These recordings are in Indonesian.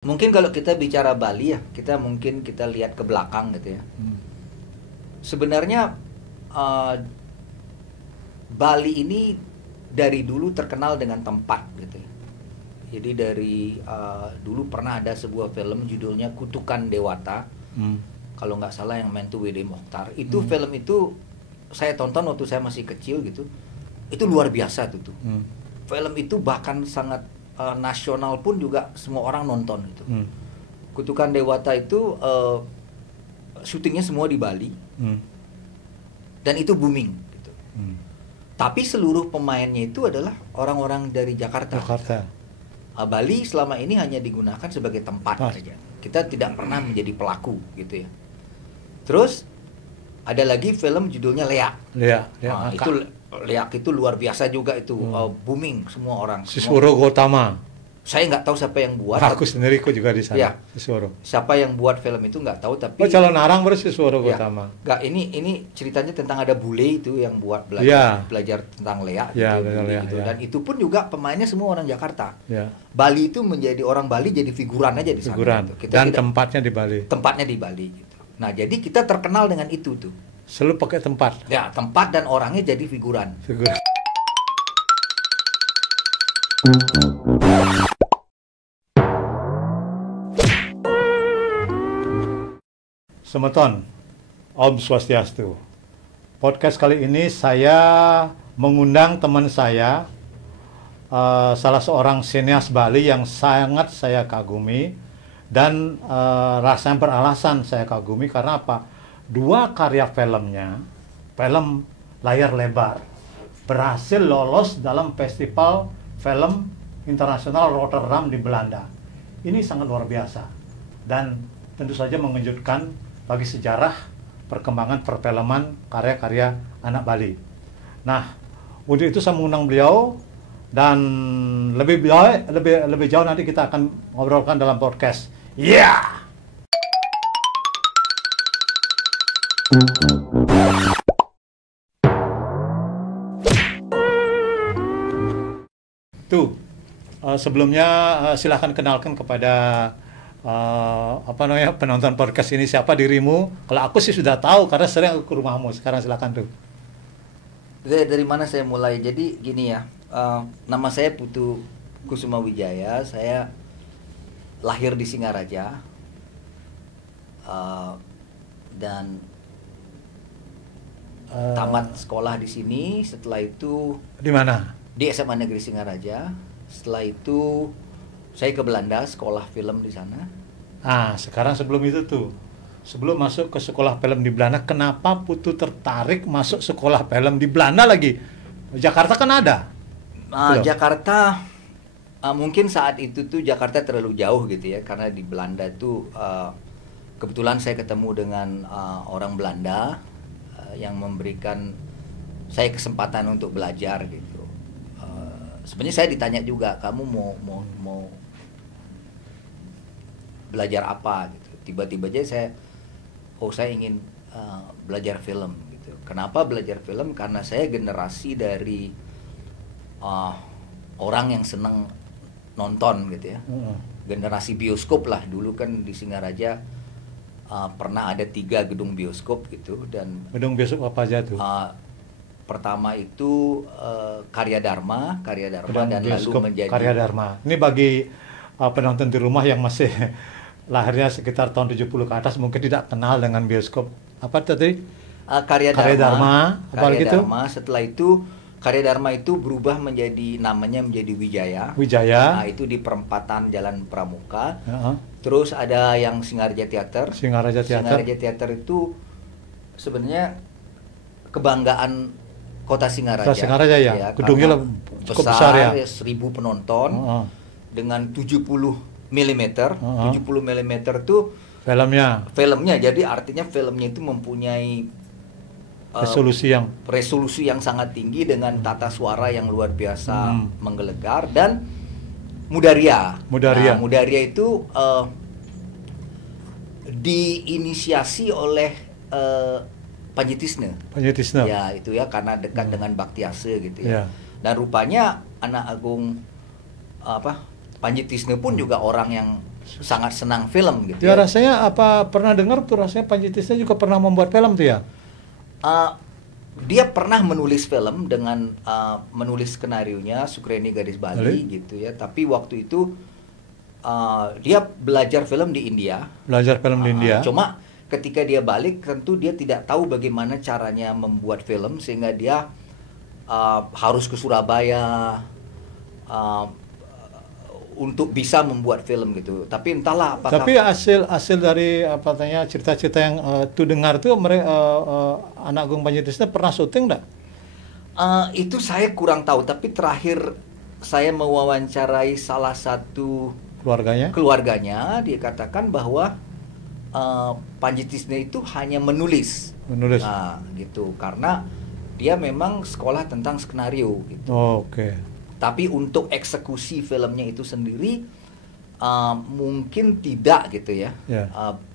Mungkin kalau kita bicara Bali ya, kita lihat ke belakang gitu ya. Sebenarnya Bali ini dari dulu terkenal dengan tempat gitu ya. Jadi dari dulu pernah ada sebuah film judulnya Kutukan Dewata. Kalau nggak salah yang main tuh W.D. Mokhtar. Itu film itu saya tonton waktu saya masih kecil gitu. Itu luar biasa tuh. Film itu bahkan sangat nasional pun juga semua orang nonton gitu. Kutukan Dewata itu syutingnya semua di Bali. Dan itu booming gitu. Tapi seluruh pemainnya itu adalah orang-orang dari Jakarta. Bali selama ini hanya digunakan sebagai tempat saja. Kita tidak pernah menjadi pelaku gitu ya. Terus ada lagi film judulnya Leak. Itu Leak itu luar biasa juga itu, booming semua orang. Sisworo Gotama. Saya nggak tahu siapa yang buat. Aku sendiri kok juga di sana. Ya, Sisworo. Siapa yang buat film itu nggak tahu, tapi calon arang baru Sisworo Gotama. Nggak, ini ceritanya tentang ada bule itu yang buat belajar tentang Leak gitu. Dan itu pun juga pemainnya semua orang Jakarta. Bali itu menjadi orang Bali jadi figuran aja di sana. Gitu. Dan tempatnya di Bali. Tempatnya di Bali gitu. Nah, jadi kita terkenal dengan itu tuh. Selalu pakai tempat. Ya, tempat dan orangnya jadi figuran. Semeton, Om Swastiastu. Podcast kali ini saya mengundang teman saya, salah seorang sinias Bali yang sangat saya kagumi dan rasanya beralasan saya kagumi karena apa? Dua karya filmnya, film layar lebar, berhasil lolos dalam festival film internasional Rotterdam di Belanda. Ini sangat luar biasa dan tentu saja mengejutkan bagi sejarah perkembangan perfilman karya-karya anak Bali. Nah, untuk itu saya mengundang beliau dan lebih jauh nanti kita akan ngobrolkan dalam podcast. Sebelumnya silahkan kenalkan kepada penonton podcast ini siapa dirimu. Kalau aku sih sudah tahu karena sering aku ke rumahmu. Sekarang silakan tuh. Dari mana saya mulai? Jadi gini ya, nama saya Putu Kusuma Wijaya. Saya lahir di Singaraja dan tamat sekolah di sini. Setelah itu di mana? Di SMA Negeri Singaraja. Setelah itu saya ke Belanda, sekolah film di sana. Sekarang sebelum itu tuh, sebelum masuk ke sekolah film di Belanda, kenapa Putu tertarik masuk sekolah film di Belanda lagi? Jakarta kan ada. Jakarta, mungkin saat itu tuh Jakarta terlalu jauh gitu ya, karena di Belanda tuh kebetulan saya ketemu dengan orang Belanda yang memberikan saya kesempatan untuk belajar gitu. Sebenarnya saya ditanya juga, kamu mau belajar apa gitu. Tiba-tiba aja saya ingin belajar film gitu. Kenapa belajar film? Karena saya generasi dari orang yang seneng nonton gitu ya. Generasi bioskop lah. Dulu kan di Singaraja pernah ada 3 gedung bioskop gitu. Dan gedung bioskop apa aja tuh? Pertama itu Karya Dharma dan lalu menjadi Karya Dharma. Ini bagi penonton di rumah yang masih lahirnya sekitar tahun 70 ke atas mungkin tidak kenal dengan bioskop. Apa tadi? Karya Dharma. Setelah itu Karya Dharma itu berubah namanya menjadi Wijaya. Nah, itu di perempatan Jalan Pramuka. Terus ada yang Singaraja Theater. Singaraja Theater itu sebenarnya kebanggaan Kota Singaraja. Ya. Gedungnya cukup besar ya. 1000 penonton dengan 70 mm. 70 mm itu filmnya. Jadi artinya filmnya itu mempunyai resolusi yang sangat tinggi dengan tata suara yang luar biasa menggelegar dan Mudaria. Mudaria itu diinisiasi oleh Panji Tisne. Ya, itu ya karena dekat dengan Baktiase gitu ya. Dan rupanya anak agung Panji Tisne pun juga orang yang sangat senang film gitu Ya rasanya apa pernah dengar tuh rasanya Panji Tisna juga pernah membuat film tuh ya? Dia pernah menulis film dengan menulis skenarionya Sukreni Gadis Bali gitu ya. Tapi waktu itu dia belajar film di India. Belajar film di India. Cuma ketika dia balik tentu dia tidak tahu bagaimana caranya membuat film sehingga dia harus ke Surabaya untuk bisa membuat film gitu. Tapi entahlah apakah. Tapi hasil dari apa tanya cerita-cerita yang tuh dengar tuh mereka anak Agung Panji Tisna pernah syuting enggak? Itu saya kurang tahu. Tapi terakhir saya mewawancarai salah satu keluarganya, dia katakan bahwa Panji Tisna itu hanya menulis. Nah, gitu. Karena dia memang sekolah tentang skenario gitu. Oh, oke. Tapi untuk eksekusi filmnya itu sendiri mungkin tidak gitu ya.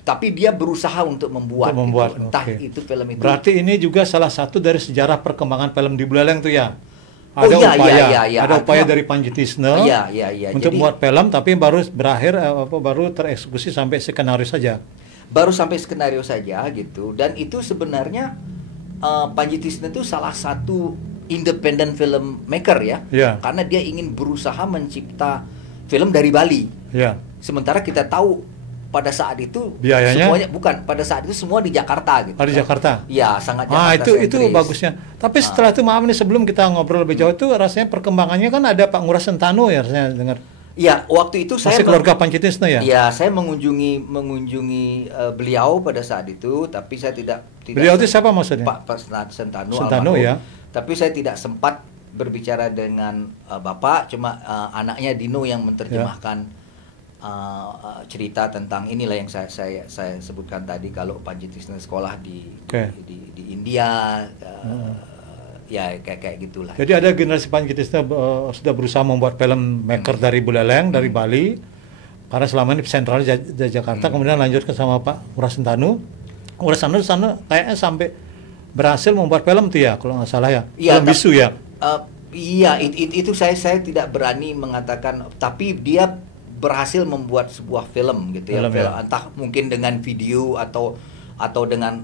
Tapi dia berusaha untuk membuat gitu. Entah itu film itu. Berarti ini juga salah satu dari sejarah perkembangan film di Buleleng tuh ya. Ada upaya dari Panji Tisna untuk membuat film, tapi baru baru tereksekusi sampai skenario saja. Baru sampai skenario saja gitu. Dan itu sebenarnya Panji Tisna itu salah satu independent filmmaker ya, karena dia ingin berusaha mencipta film dari Bali. Sementara kita tahu pada saat itu biayanya pada saat itu semua di Jakarta gitu. Di Jakarta. Ya, sangat Jakarta itu bagusnya. Tapi setelah itu maaf nih sebelum kita ngobrol lebih jauh itu rasanya perkembangannya kan ada Pak Ngurah Sentano ya rasanya dengar. Ya, waktu itu saya keluarga Panji Tisna ya. Ya, saya mengunjungi beliau pada saat itu, tapi saya tidak. Beliau itu siapa maksudnya? Pak Sentano ya. Tapi saya tidak sempat berbicara dengan Bapak, cuma anaknya Dino yang menerjemahkan cerita tentang inilah yang saya sebutkan tadi, kalau Panji Tisna sekolah di India, ya kayak gitulah. Jadi ada generasi Panji Tisna sudah berusaha membuat film maker dari Buleleng, dari Bali, karena selama ini sentral di Jakarta, kemudian lanjutkan sama Pak Ngurah Sentano. Ngurah Sentano kayaknya sampai berhasil membuat film tuh ya, kalau nggak salah ya. Film bisu ya. Iya, itu saya tidak berani mengatakan, tapi dia berhasil membuat sebuah film gitu ya. Entah mungkin dengan video atau dengan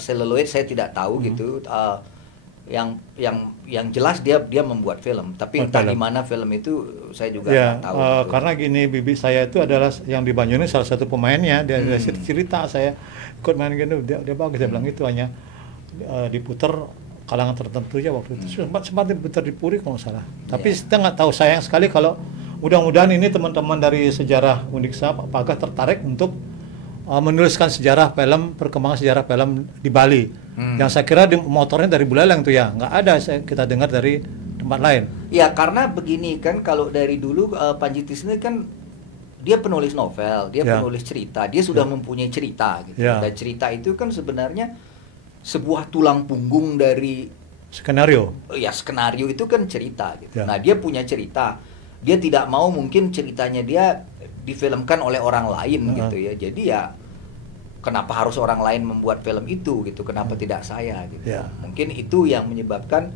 seluloid, saya tidak tahu gitu. Yang jelas dia membuat film, tapi entah di mana film itu saya juga nggak tahu. Gitu. Karena gini, bibi saya itu adalah yang di Banyuwangi salah satu pemainnya. Dia cerita saya ikut main gitu, dia bagus, dia bilang itu hanya diputar kalangan tertentu ya waktu itu. Sempat diputar di Puri kalau nggak salah. Tapi kita nggak tahu, sayang sekali. Kalau mudah-mudahan ini teman-teman dari Sejarah Uniksa Pak Pagah tertarik untuk menuliskan perkembangan sejarah film di Bali. Yang saya kira motornya dari Buleleng tuh ya, nggak ada kita dengar dari tempat lain. Ya, karena begini kan, kalau dari dulu Panji Tisna kan dia penulis novel, dia penulis cerita, dia sudah mempunyai cerita gitu. Dan cerita itu kan sebenarnya sebuah tulang punggung dari skenario. Ya, skenario itu kan cerita gitu. Nah, dia punya cerita. Dia tidak mau mungkin ceritanya dia difilmkan oleh orang lain gitu ya. Jadi ya kenapa harus orang lain membuat film itu gitu? Kenapa tidak saya gitu? Mungkin itu yang menyebabkan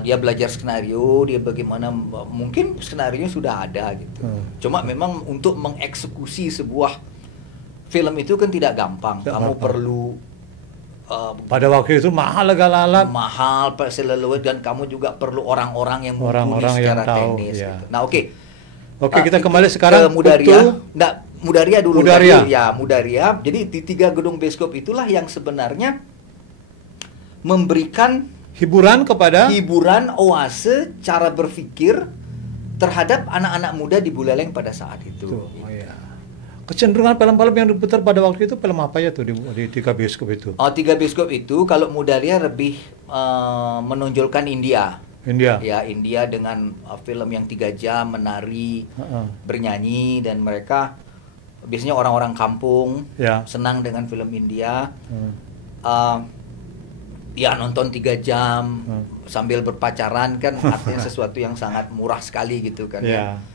dia belajar skenario, dia bagaimana mungkin skenarionya sudah ada gitu. Cuma memang untuk mengeksekusi sebuah film itu kan tidak gampang. Kamu perlu pada waktu itu mahal segala mahal seluloid, dan kamu juga perlu orang-orang yang mumpuni secara teknis gitu. Nah, oke, kita kembali sekarang ke Mudaria dulu. Mudaria. Jadi di 3 gedung bioskop itulah yang sebenarnya memberikan hiburan oase cara berpikir terhadap anak-anak muda di Buleleng pada saat itu. Kecenderungan film-film yang diputar pada waktu itu film apa ya tuh di 3 bioskop itu? 3 bioskop itu kalau Mudaria lebih menonjolkan India. Ya, India dengan film yang 3 jam menari, bernyanyi, dan mereka biasanya orang-orang kampung senang dengan film India. Ya, nonton 3 jam sambil berpacaran kan artinya sesuatu yang sangat murah sekali gitu kan.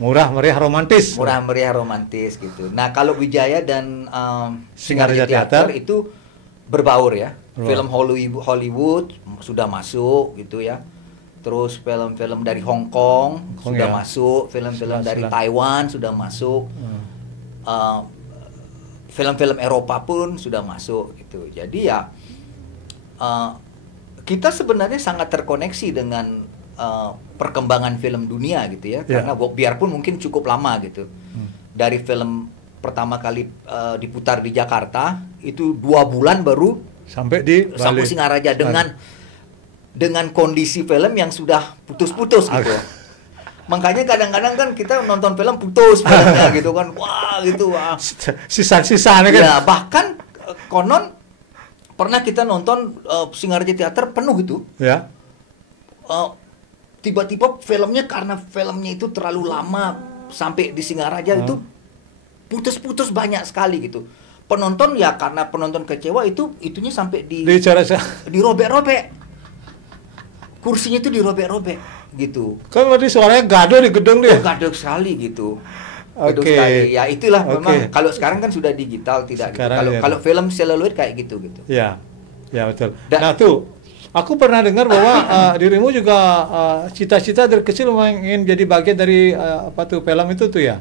Murah meriah romantis gitu. Nah, kalau Wijaya dan Singaraja Theater itu berbaur ya. Film Hollywood sudah masuk gitu ya. Terus film-film dari Hong Kong sudah masuk, film-film dari Taiwan sudah masuk. film-film Eropa pun sudah masuk gitu. Jadi ya kita sebenarnya sangat terkoneksi dengan perkembangan film dunia gitu ya. Karena biarpun mungkin cukup lama gitu. Dari film pertama kali diputar di Jakarta itu 2 bulan baru sampai di Bali. Sampai Singaraja dengan kondisi film yang sudah putus-putus gitu. Makanya kadang-kadang kan kita nonton film putus filmnya gitu kan. Wah, gitu wah. Sisa-sisanya kan. Ya, bahkan konon pernah kita nonton Singaraja Theater penuh gitu. Ya. Tiba-tiba filmnya karena filmnya itu terlalu lama sampai di Singaraja itu putus-putus banyak sekali gitu. Penonton ya karena penonton kecewa itunya sampai dirobek-robek. Kursinya itu dirobek-robek gitu. Kan berarti suaranya gaduh di gedung dia. Gaduh sekali gitu. Gaduh sekali. Ya itulah memang kalau sekarang kan sudah digital tidak gitu. Kalau film seluloid kayak gitu. Ya. Ya betul. Nah tuh aku pernah dengar bahwa dirimu juga cita-cita dari kecil memang ingin jadi bagian dari film itu tuh ya.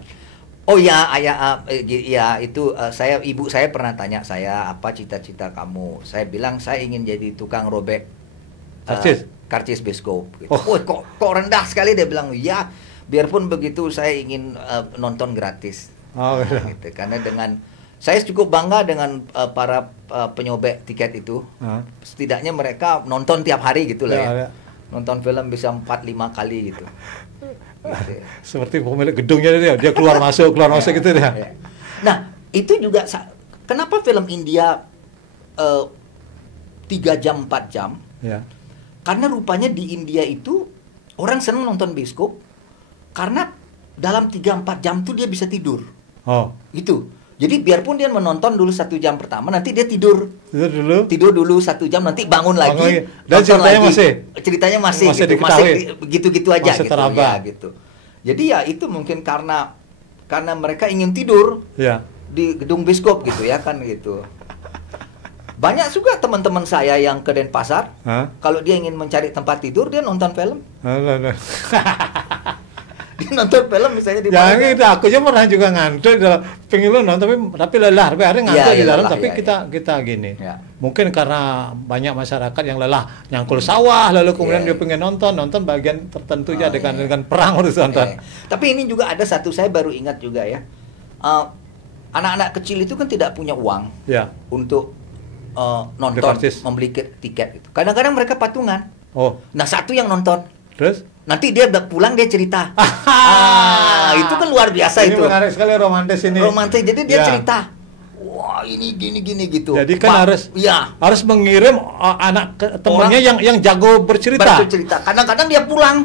Oh ya, ya itu ibu saya pernah tanya saya apa cita-cita kamu. Saya bilang saya ingin jadi tukang robek karcis bioskop. Gitu. Oh, kok rendah sekali, dia bilang ya. Biarpun begitu saya ingin nonton gratis. Oh, gitu. Karena saya cukup bangga dengan para penyobek tiket itu. Setidaknya mereka nonton tiap hari gitu lah ya. Nonton film bisa 4-5 kali gitu. Seperti pemilik gedungnya dia keluar masuk gitu dia. Nah itu juga kenapa film India 3 jam 4 jam ya. Karena rupanya di India itu orang senang nonton bioskop karena dalam 3-4 jam tuh dia bisa tidur. Gitu. Jadi biarpun dia menonton dulu 1 jam pertama, nanti dia tidur dulu 1 jam, nanti bangun lagi. Dan ceritanya masih gitu aja gitu ya gitu. Jadi ya itu mungkin karena mereka ingin tidur di gedung bioskop gitu ya kan gitu. Banyak juga teman-teman saya yang ke Denpasar, kalau dia ingin mencari tempat tidur dia nonton film. Dia nonton film misalnya di mana? Jangan gitu, aku aja pernah juga ngantuk pengen nonton tapi lelah, hari ngantuk di dalam tapi kita gini. Ya. Mungkin karena banyak masyarakat yang lelah nyangkul sawah lalu kemudian dia pengen nonton bagian tertentu aja dengan perang harus nonton. Tapi ini juga ada satu saya baru ingat juga ya. Anak-anak kecil itu kan tidak punya uang untuk nonton, membeli tiket itu. Kadang-kadang mereka patungan. Nah, satu yang nonton. Terus? Nanti dia pulang dia cerita. Itu kan luar biasa ini itu. Ini menarik sekali romantis ini. Romantis. Jadi dia cerita. Wah, ini gini gitu. Jadi kan harus mengirim anak temannya yang jago bercerita. Kadang-kadang dia pulang.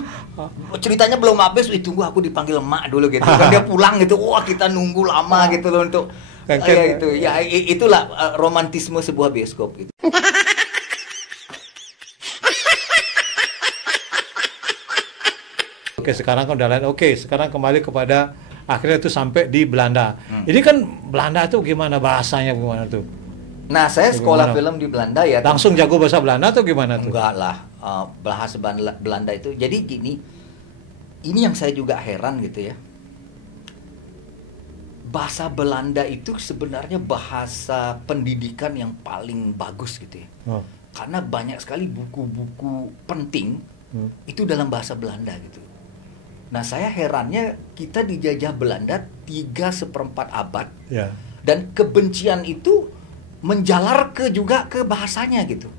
Ceritanya belum habis, tunggu aku dipanggil emak dulu gitu. Kan dia pulang gitu. Wah, kita nunggu lama gitu loh untuk gitu. Ya itulah romantisme sebuah bioskop gitu. Oke, sekarang kan udah lain. Oke, sekarang kembali kepada akhirnya itu sampai di Belanda. Ini kan Belanda tuh gimana bahasanya gimana tuh? Nah, saya sekolah film di Belanda ya. Langsung jago bahasa Belanda atau gimana tuh? Enggak lah, bahasa Belanda itu. Jadi gini, ini yang saya juga heran gitu ya. Bahasa Belanda itu sebenarnya bahasa pendidikan yang paling bagus gitu ya. Karena banyak sekali buku-buku penting itu dalam bahasa Belanda gitu. Nah, saya herannya kita dijajah Belanda 3/4 abad. Dan kebencian itu menjalar juga ke bahasanya gitu.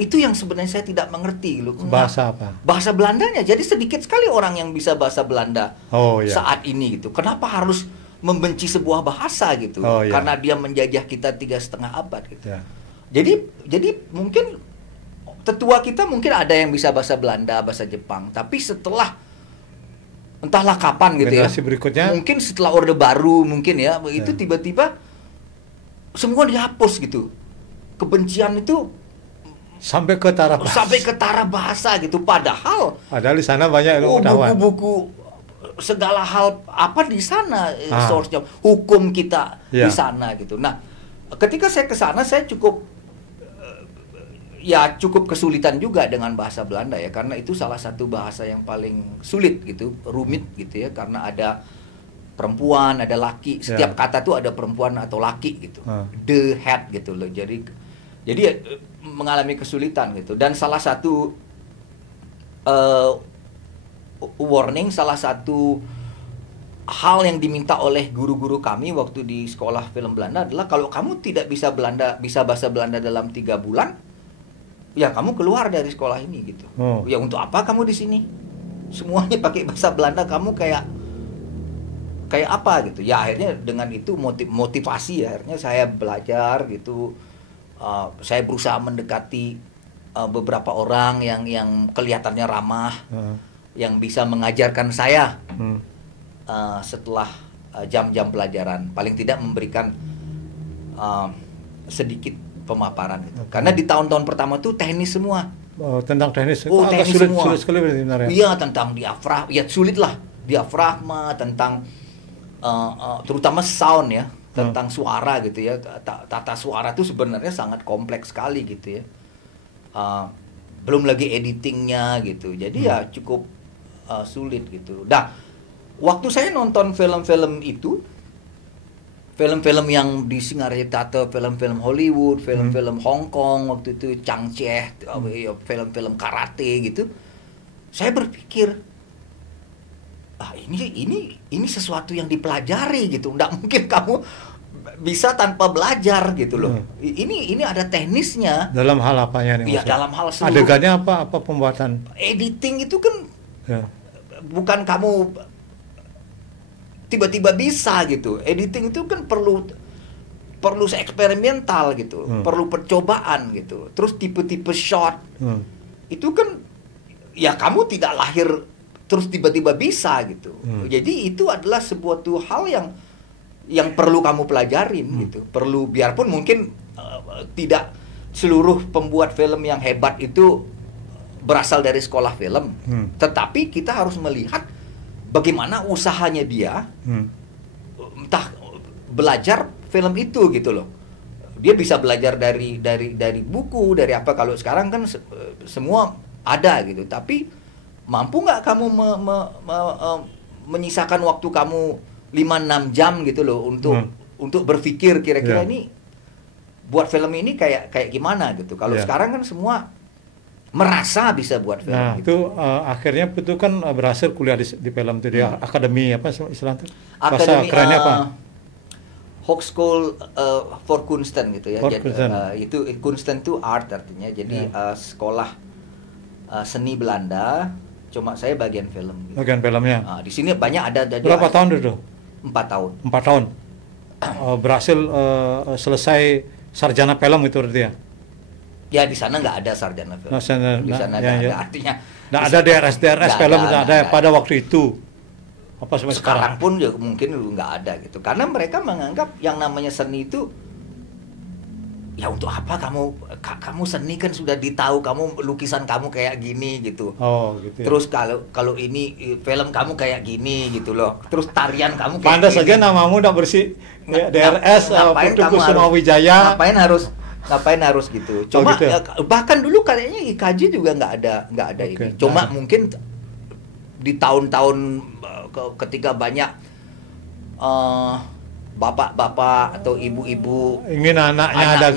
Itu yang sebenarnya saya tidak mengerti loh. Bahasa apa? Bahasa Belandanya. Jadi sedikit sekali orang yang bisa bahasa Belanda saat ini gitu. Kenapa harus membenci sebuah bahasa gitu? Karena dia menjajah kita 3,5 abad gitu. Jadi mungkin tetua kita mungkin ada yang bisa bahasa Belanda, bahasa Jepang, tapi setelah entahlah kapan gitu generasi berikutnya, mungkin setelah Orde Baru mungkin ya, itu tiba-tiba semua dihapus gitu. Kebencian itu sampai ke taraf bahasa gitu. Padahal di sana banyak ilmu pengetahuan. Buku-buku segala hal apa di sana source-nya, hukum kita di sana gitu. Nah, ketika saya ke sana saya cukup kesulitan juga dengan bahasa Belanda ya, karena itu salah satu bahasa yang paling sulit gitu, rumit gitu ya, karena ada perempuan, ada laki. Setiap kata tuh ada perempuan atau laki gitu. The head gitu loh. Jadi mengalami kesulitan gitu. Dan salah satu warning, salah satu hal yang diminta oleh guru-guru kami waktu di sekolah film Belanda adalah kalau kamu tidak bisa bahasa Belanda dalam 3 bulan, ya kamu keluar dari sekolah ini gitu. Ya untuk apa kamu di sini? Semuanya pakai bahasa Belanda, kamu kayak apa gitu. Ya akhirnya dengan itu motivasi, akhirnya saya belajar gitu. Saya berusaha mendekati beberapa orang yang kelihatannya ramah, yang bisa mengajarkan saya. Setelah jam-jam pelajaran, paling tidak memberikan sedikit pemaparan gitu. Karena di tahun-tahun pertama tuh teknis semua. Tentang teknis. Teknis sulit, semua. Sulit sekali sebenarnya. Iya, tentang diafragma, ya sulit lah. Diafragma, tentang terutama sound ya, tentang suara gitu ya. Tata suara tuh sebenarnya sangat kompleks sekali gitu ya. Belum lagi editingnya gitu. Jadi ya cukup sulit gitu. Waktu saya nonton film-film itu, film-film yang di Singaretate, film-film Hollywood, film-film Hong Kong waktu itu, Changcheh, film-film karate gitu, saya berpikir, ini sesuatu yang dipelajari gitu, nggak mungkin kamu bisa tanpa belajar gitu loh. Ini ada teknisnya. Dalam hal apanya nih? Iya, dalam hal seluruh. Adegannya apa pembuatan? Editing itu kan bukan kamu tiba-tiba bisa gitu. Editing itu kan perlu eksperimental gitu, perlu percobaan gitu. Terus tipe-tipe shot itu kan ya kamu tidak lahir terus tiba-tiba bisa gitu. Jadi itu adalah sebuah hal yang perlu kamu pelajarin gitu. Perlu, biarpun mungkin tidak seluruh pembuat film yang hebat itu berasal dari sekolah film, tetapi kita harus melihat bagaimana usahanya dia, entah belajar film itu gitu loh. Dia bisa belajar dari buku, dari apa. Kalau sekarang kan semua ada gitu. Tapi mampu nggak kamu menyisakan waktu kamu 5-6 jam gitu loh untuk berpikir kira-kira ini buat film ini kayak gimana gitu. Kalau sekarang kan semua merasa bisa buat film. Nah, gitu. Itu akhirnya itu kan berhasil kuliah di film itu dia akademi apa istilahnya? Akademi, bahasa kerennya apa? Hochschule for Kunsten gitu ya. Jadi, Kunsten. itu Kunsten itu art artinya. Jadi sekolah seni Belanda. Cuma saya bagian film. Gitu. Bagian filmnya. Di sini banyak ada. Berapa tahun itu? 4 tahun. 4 tahun. Berhasil selesai sarjana film itu berarti ya? Ya di sana nggak ada sarjana film. Di sana nggak ada, artinya. Nggak ada DRS film nggak ada pada waktu itu. Apa sekarang pun ya mungkin nggak ada gitu. Karena mereka menganggap yang namanya seni itu, ya untuk apa kamu seni kan sudah ditahu, kamu lukisan kamu kayak gini gitu. Oh gitu. Terus kalau ini film kamu kayak gini gitu loh. Terus tarian kamu kayak pantas gini. saja namamu udah bersih DRS Putu Kusuma Wijaya. Ngapain harus gitu. Cuma gitu ya? Bahkan dulu kayaknya IKJ juga nggak ada ini. Cuma mungkin di tahun-tahun ketika banyak bapak-bapak atau ibu-ibu ingin anaknya ada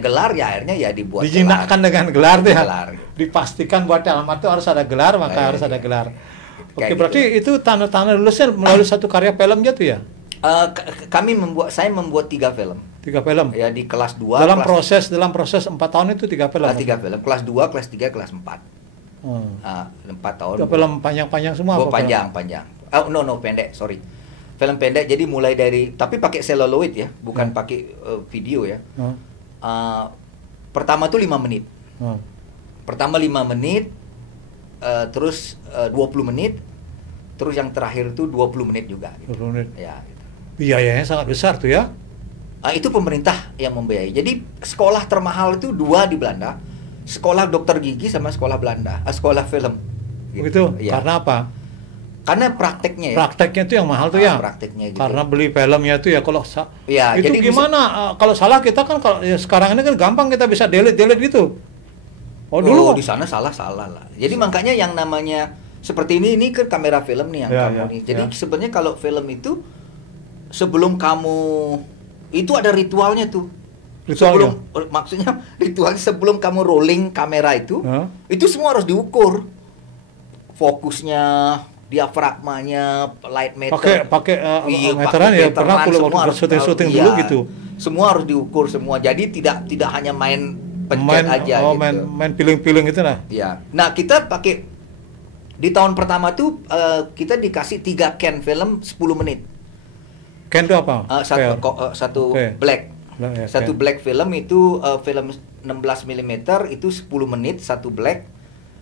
gelar, ya akhirnya ya dibuat dijinakkan dengan gelar deh. Gelar. Dipastikan buat alamat itu harus ada gelar, maka harus ada gelar. Oke, Kayak berarti gitu. itu tanda-tanda lulusnya melalui satu karya film gitu ya? Saya membuat 3 film. 3 film. Ya di kelas 2. Dalam proses 4 tahun itu 3 film. 3 film. Kelas 2, kelas 3, kelas 4. 4 tahun. 3 film panjang-panjang semua. Panjang. No, pendek, sorry. Film pendek, jadi mulai dari, tapi pakai celluloid ya, bukan pakai video ya. Pertama tuh 5 menit. Pertama 5 menit, terus 20 menit, terus yang terakhir tuh 20 menit juga. Gitu. 20 menit. Ya. Gitu. Biayanya sangat besar tuh ya. Itu pemerintah yang membiayai. Jadi sekolah termahal itu 2 di Belanda, sekolah dokter gigi sama sekolah Belanda, sekolah film. Gitu. Ya. Karena apa? Karena prakteknya ya. Prakteknya itu yang mahal tuh ya. Prakteknya gitu. Karena beli filmnya itu ya kalau ya, itu jadi gimana? Kalau salah kita kan kalau ya, sekarang ini kan gampang kita bisa delete gitu. Dulu di sana salah lah. Jadi makanya yang namanya seperti ini kan kamera film nih yang kamu nih. Jadi sebenarnya kalau film itu sebelum kamu itu ada ritualnya tuh. Ritualnya? Maksudnya ritualnya sebelum kamu rolling kamera itu semua harus diukur. Fokusnya, diafragmanya, light meter. Pakai meteran ya, pernah aku waktu syuting dulu gitu. Semua harus diukur semua. Jadi tidak hanya main pencet aja gitu. Main piling-piling itu nah. Ya. Nah, kita pakai di tahun pertama tuh kita dikasih 3 can film 10 menit. Can itu apa? Satu black. Satu black film itu film 16 mm itu 10 menit satu black,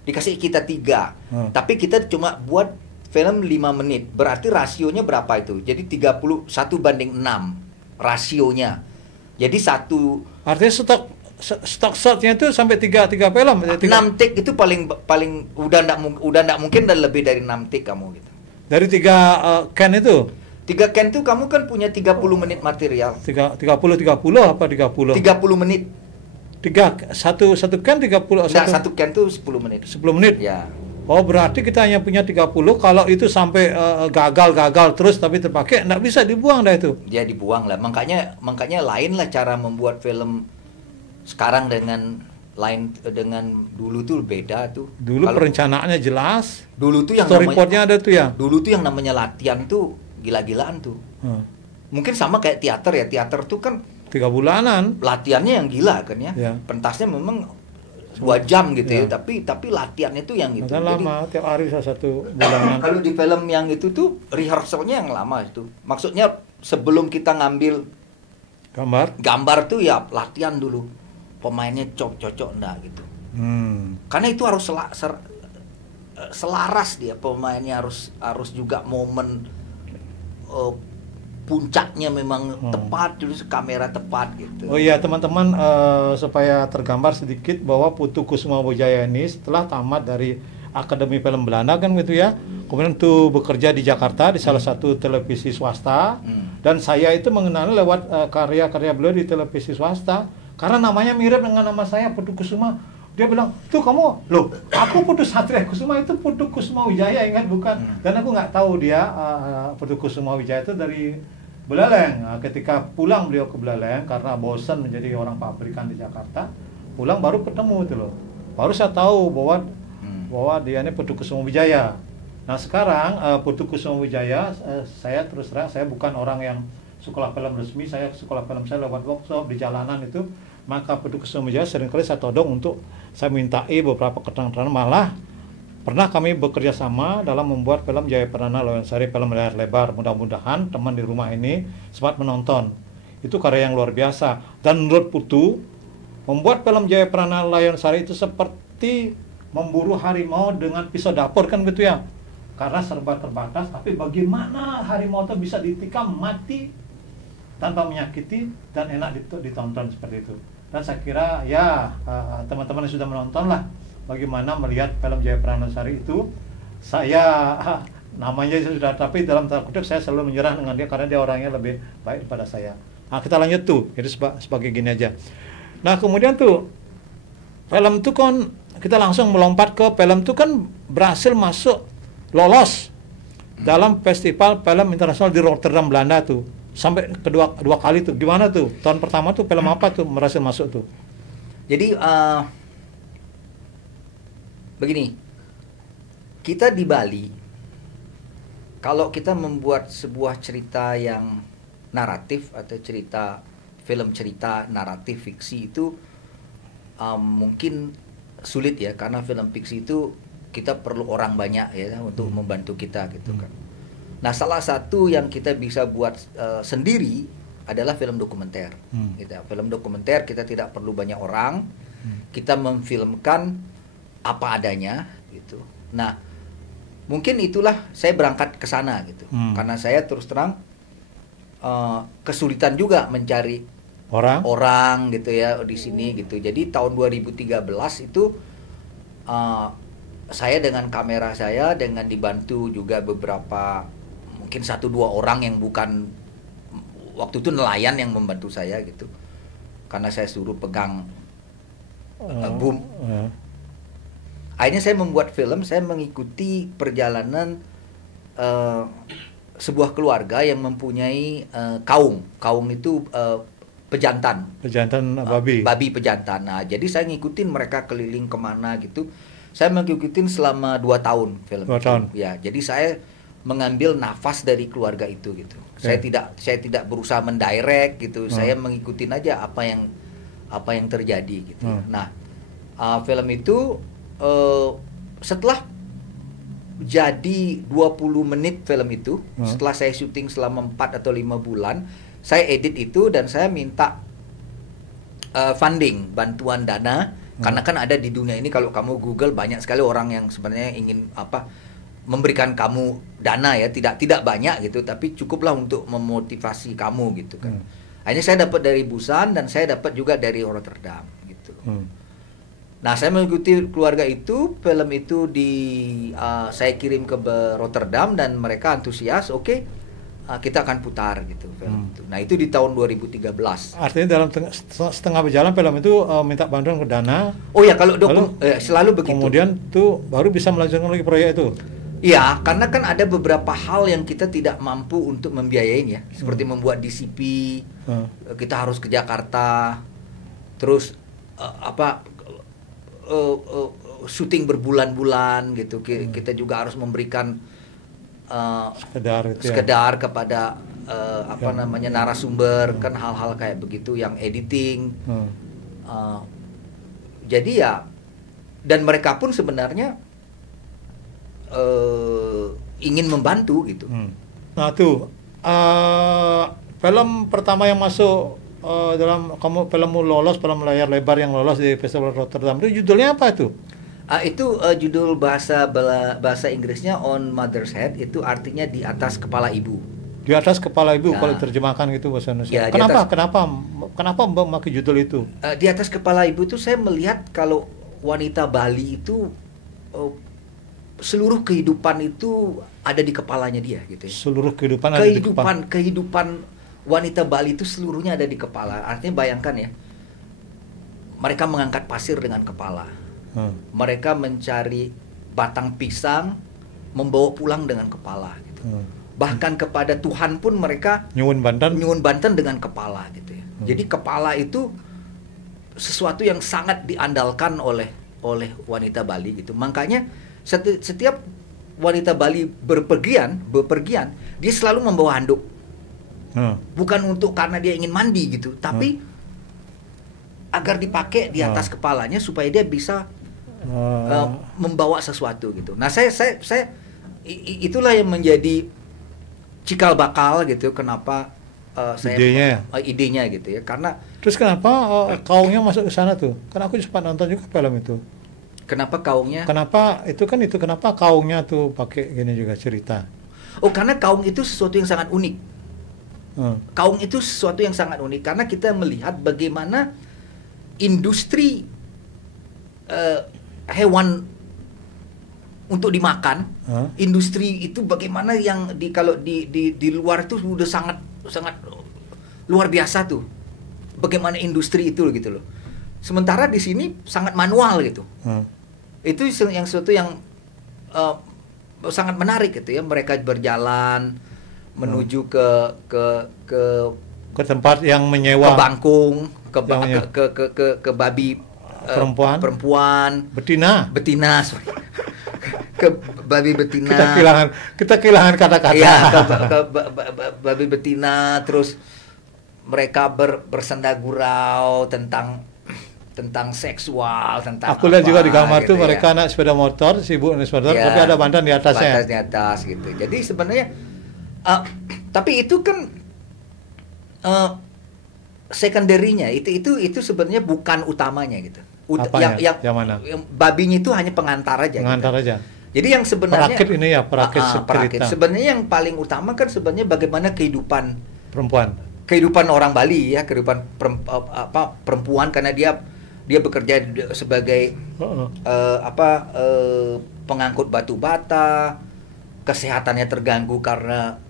dikasih kita 3. Tapi kita cuma buat film 5 menit. Berarti rasionya berapa itu? Jadi 31 banding 6 rasionya. Jadi artinya stok shotnya itu sampai 3 film. 6 take itu paling udah enggak mungkin dan lebih dari 6 take kamu gitu. Dari 3 can itu 3 can tuh kamu kan punya 30 menit material. 30 apa 30? 30 menit. Satu can 30. Enggak, satu can tuh 10 menit. 10 menit? Ya. Oh, berarti kita hanya punya 30. Kalau itu sampai gagal terus tapi terpakai, enggak bisa dibuang dah itu. Ya dibuang lah. Makanya lain lah cara membuat film sekarang dengan dulu tuh beda tuh. Dulu perencanaannya jelas. Dulu tuh yang storyboardnya ada tuh ya. Dulu tuh yang namanya latihan tuh gila-gilaan tuh. Mungkin sama kayak teater ya. Teater tuh kan 3 bulanan. Latihannya yang gila kan ya. Pentasnya memang 2 jam gitu ya. Tapi latihannya tuh yang gitu. Lama, tiap hari 1 bulanan. Kalau di film yang itu tuh rehearsalnya yang lama itu. Maksudnya sebelum kita ngambil gambar tuh ya latihan dulu. Pemainnya cocok enggak gitu. Karena itu harus selaras dia, pemainnya harus juga momen puncaknya memang tepat, terus kamera tepat gitu. Oh iya teman-teman, supaya tergambar sedikit bahwa Putu Kusumawardjaya ini setelah tamat dari Akademi Film Belanda kan gitu ya, kemudian tuh bekerja di Jakarta di salah satu televisi swasta, dan saya itu mengenal lewat karya-karya beliau di televisi swasta karena namanya mirip dengan nama saya, Putu Kusuma. Dia bilang, tuh kamu, loh, aku Putu Satria Kusuma, itu Putu Kusumawardjaya, ingat bukan? Dan aku nggak tahu dia Putu Kusumawardjaya itu dari Buleleng. Nah, ketika pulang beliau ke Buleleng karena bosan menjadi orang pabrikan di Jakarta, pulang baru ketemu itu loh. Baru saya tahu bahwa dia ini Putu Kusumawardjaya. Nah sekarang Putu Kusumawardjaya, saya terus terang saya bukan orang yang sekolah film resmi, saya sekolah film saya lewat workshop di jalanan itu. Maka Putu Kusumawardjaya seringkali saya todong untuk saya mintai beberapa keterangan, malah pernah kami bekerja sama dalam membuat film Jaya Pradana Loyonsari, film layar lebar. Mudah-mudahan teman di rumah ini sempat menonton. Itu karya yang luar biasa. Dan menurut Putu, membuat film Jaya Pradana Loyonsari itu seperti memburu harimau dengan pisau dapur kan gitu ya. Karena serba terbatas, tapi bagaimana harimau itu bisa ditikam mati tanpa menyakiti dan enak ditonton seperti itu. Dan saya kira ya teman-teman yang sudah menonton lah bagaimana melihat film Jaya Pradana Loyonsari itu. Saya namanya sudah, tapi dalam tanda kutip saya selalu menyerah dengan dia karena dia orangnya lebih baik daripada saya. Nah kita lanjut tuh, jadi sebagai gini aja. Nah kemudian tuh film tuh kan kita langsung melompat ke film tuh kan berhasil masuk lolos dalam festival film internasional di Rotterdam, Belanda tuh. Sampai kedua kali tuh. Gimana tuh? Tahun pertama tuh film apa tuh berhasil masuk tuh? Jadi begini. Kita di Bali, kalau kita membuat sebuah cerita yang naratif atau film cerita naratif fiksi itu mungkin sulit ya, karena film fiksi itu kita perlu orang banyak ya untuk membantu kita gitu kan. Nah, salah satu yang kita bisa buat sendiri adalah film dokumenter. Gitu. Film dokumenter kita tidak perlu banyak orang, kita memfilmkan apa adanya gitu. Nah, mungkin itulah saya berangkat ke sana gitu, karena saya terus terang kesulitan juga mencari orang gitu ya di sini gitu. Jadi tahun 2013 itu saya dengan kamera saya, dengan dibantu juga beberapa mungkin 1-2 orang yang bukan waktu itu nelayan yang membantu saya gitu, karena saya suruh pegang boom. Akhirnya saya membuat film, saya mengikuti perjalanan sebuah keluarga yang mempunyai kaung. Kaung itu pejantan. Pejantan babi. Babi pejantan. Nah, jadi saya ngikutin mereka keliling kemana gitu. Saya mengikutin selama 2 tahun film 2 tahun. Ya, jadi saya mengambil nafas dari keluarga itu gitu. Okay. Saya tidak berusaha mendirect gitu. Saya mengikutin aja apa yang terjadi gitu. Nah, film itu setelah jadi 20 menit film itu, setelah saya syuting selama 4 atau 5 bulan, saya edit itu dan saya minta funding, bantuan dana, karena kan ada di dunia ini kalau kamu Google banyak sekali orang yang sebenarnya ingin memberikan kamu dana ya, tidak banyak gitu, tapi cukuplah untuk memotivasi kamu gitu kan. Akhirnya saya dapat dari Busan dan saya dapat juga dari Rotterdam gitu. Nah, saya mengikuti keluarga itu, film itu saya kirim ke Rotterdam dan mereka antusias, oke, kita akan putar gitu film itu. Nah, itu di tahun 2013. Artinya dalam setengah berjalan film itu minta bantuan ke dana. Oh ya, kalau selalu begitu. Kemudian tuh baru bisa melanjutkan lagi proyek itu. Iya, karena kan ada beberapa hal yang kita tidak mampu untuk membiayain ya, seperti membuat DCP, kita harus ke Jakarta, terus syuting berbulan-bulan gitu. Kita juga harus memberikan sekedar kepada narasumber, kan hal-hal kayak begitu, yang editing. Jadi ya, dan mereka pun sebenarnya ingin membantu gitu. Nah tuh film pertama yang masuk dalam filmmu lolos, film layar lebar yang lolos di Festival Rotterdam itu judulnya apa itu? Itu judul bahasa Inggrisnya On Mother's Head, itu artinya di atas kepala ibu. Di atas kepala ibu, kalau terjemahkan gitu bahasa Indonesia. Ya, kenapa Mbak memakai judul itu? Di atas kepala ibu itu saya melihat kalau wanita Bali itu seluruh kehidupan itu ada di kepalanya dia gitu ya. Seluruh kehidupan ada di kepala. Kehidupan wanita Bali itu seluruhnya ada di kepala. Artinya bayangkan ya, mereka mengangkat pasir dengan kepala. Mereka mencari batang pisang, membawa pulang dengan kepala gitu. Bahkan kepada Tuhan pun mereka nyuwun banten dengan kepala gitu ya. Jadi kepala itu sesuatu yang sangat diandalkan oleh wanita Bali gitu. Makanya setiap wanita Bali bepergian, dia selalu membawa handuk. Bukan karena dia ingin mandi gitu, tapi agar dipakai di atas kepalanya supaya dia bisa membawa sesuatu gitu. Nah, saya itulah yang menjadi cikal bakal gitu, kenapa idenya gitu ya. Karena terus kenapa kaungnya masuk ke sana tuh? Karena aku sempat nonton juga film itu. Kenapa kaungnya? Kenapa kaungnya tuh pakai gini juga cerita? Oh, karena kaung itu sesuatu yang sangat unik. Kaung itu sesuatu yang sangat unik karena kita melihat bagaimana industri hewan untuk dimakan, industri itu bagaimana yang kalau di luar itu sudah sangat luar biasa tuh. Bagaimana industri itu gitu loh. Sementara di sini sangat manual gitu. Itu sesuatu yang sangat menarik gitu ya. Mereka berjalan menuju ke tempat yang menyewa, ke bangkung, ke babi perempuan betina sorry. Ke babi betina. Kita kehilangan kata-kata. Iya, ke babi betina, terus mereka bersenda gurau tentang seksual, tentang aku lihat juga di kamar gitu tuh mereka naik sepeda motor, sibuk naik sepeda motor, tapi ada bandan di atasnya. Bandan di atas gitu. Jadi sebenarnya tapi itu kan secondary-nya itu sebenarnya bukan utamanya gitu. Yang mana? Babinya itu hanya pengantar aja. Aja. Jadi yang sebenarnya perakit. Sebenarnya yang paling utama kan sebenarnya bagaimana kehidupan orang Bali ya, kehidupan perempuan, karena dia bekerja sebagai pengangkut batu bata, kesehatannya terganggu karena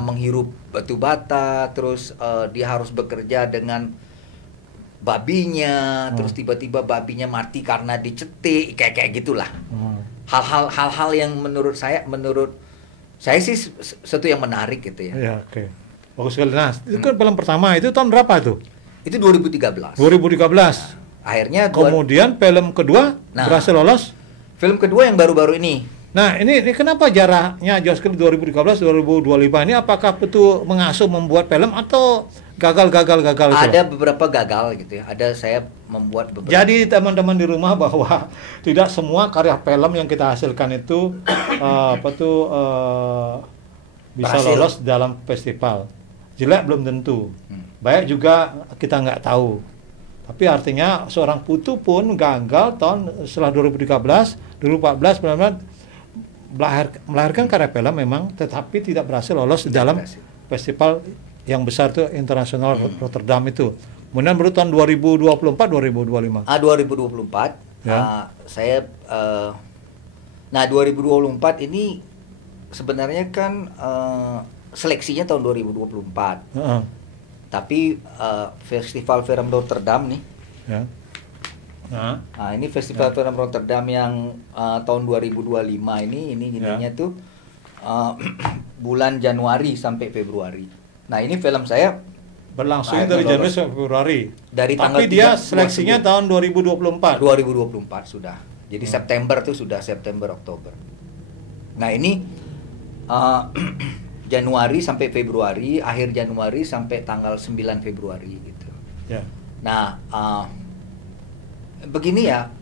menghirup batu bata, terus dia harus bekerja dengan babinya, terus tiba-tiba babinya mati karena dicetik, kayak gitulah. Hal-hal yang menurut Saya sih sesuatu yang menarik gitu ya. Ya, oke. Bagus sekali. Nah, itu kan film pertama itu tahun berapa tuh? Itu 2013. 2013. Akhirnya Kemudian film kedua berhasil lolos. Film kedua yang baru-baru ini. Nah, ini kenapa jaraknya jauh sekali 2013 2025 ini, apakah betul mengasuh membuat film atau gagal itu? Ada beberapa gagal gitu ya. Ada saya membuat beberapa. Jadi teman-teman di rumah bahwa tidak semua karya film yang kita hasilkan itu bisa Berhasil. lolos dalam festival. Jelek belum tentu. Baik juga kita nggak tahu. Tapi artinya seorang Putu pun gagal setelah 2013, 2014 benar-benar melahirkan karya film memang, tetapi tidak berhasil lolos dalam festival yang besar itu internasional Rotterdam itu. Kemudian baru tahun 2024 2025. 2024 ya. Saya 2024 ini sebenarnya kan seleksinya tahun 2024. Tapi Festival Film Rotterdam nih. Ya. Nah, ini Festival Film Rotterdam yang tahun 2025 ini ininya tuh bulan Januari sampai Februari. Nah, ini film saya berlangsung dari Januari sampai Februari. Tapi dia seleksinya tahun 2024. 2024 sudah. Jadi September tuh sudah September Oktober. Nah, ini Januari sampai Februari, akhir Januari sampai tanggal 9 Februari gitu. Ya. Nah, begini ya.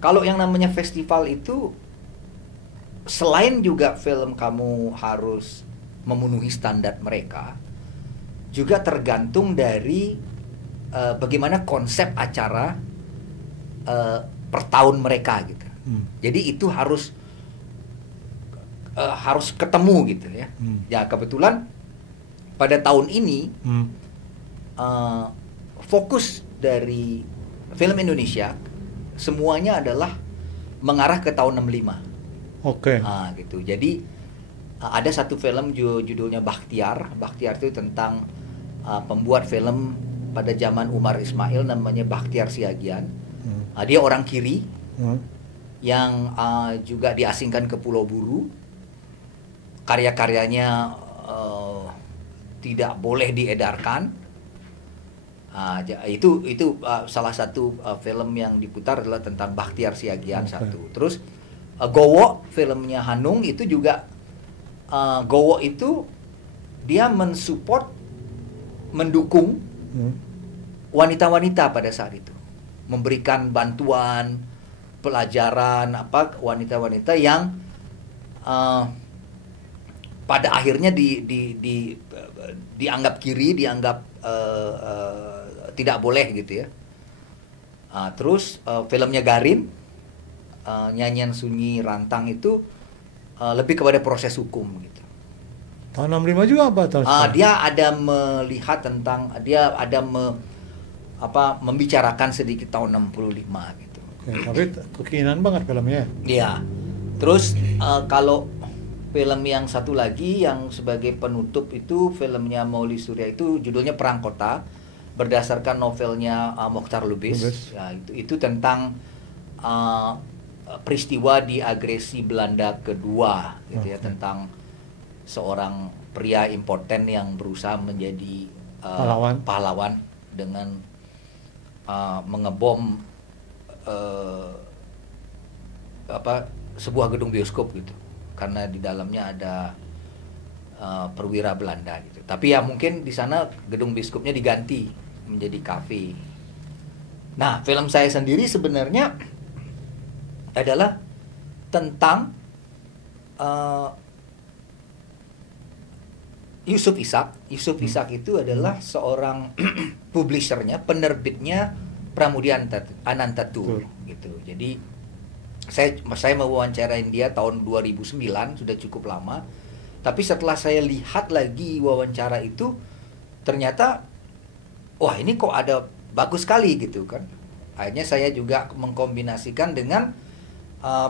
Kalau yang namanya festival itu selain juga film kamu harus memenuhi standar mereka, juga tergantung dari bagaimana konsep acara per tahun mereka gitu. Jadi itu harus ketemu gitu ya. Ya kebetulan pada tahun ini fokus dari film Indonesia semuanya adalah mengarah ke tahun 65. Oke. Gitu. Jadi ada satu film judulnya Bakhtiar. Bakhtiar itu tentang pembuat film pada zaman Umar Ismail namanya Bakhtiar Siagian. Dia orang kiri yang juga diasingkan ke Pulau Buru. Karya-karyanya tidak boleh diedarkan. Itu salah satu film yang diputar adalah tentang Bakhtiar Siagian satu. Terus Gowo filmnya Hanung itu juga Gowo itu dia mendukung wanita-wanita pada saat itu, memberikan bantuan pelajaran wanita-wanita yang pada akhirnya dianggap kiri, dianggap tidak boleh gitu ya. Terus filmnya Garin, nyanyian Sunyi Rantang itu lebih kepada proses hukum gitu. Tahun 65 juga apa tahun? Dia ada melihat tentang, dia ada membicarakan sedikit tahun 65 gitu. Tapi kekinian banget filmnya. Iya. Terus kalau film yang satu lagi yang sebagai penutup itu filmnya Mauli Surya itu judulnya Perang Kota, berdasarkan novelnya Mokhtar Lubis. Ya, itu tentang peristiwa di agresi Belanda kedua gitu ya, tentang seorang pria impoten yang berusaha menjadi pahlawan dengan mengebom sebuah gedung bioskop gitu, karena di dalamnya ada perwira Belanda gitu. Tapi ya mungkin di sana gedung bioskopnya diganti menjadi kafe. Nah, film saya sendiri sebenarnya adalah tentang Yusuf Ishak. Yusuf Ishak itu adalah seorang publishernya, penerbitnya Pramudia Anantatur gitu. Jadi saya mewawancarain dia tahun 2009, sudah cukup lama. Tapi setelah saya lihat lagi wawancara itu, ternyata wah ini kok ada bagus sekali gitu kan. Akhirnya saya juga mengkombinasikan dengan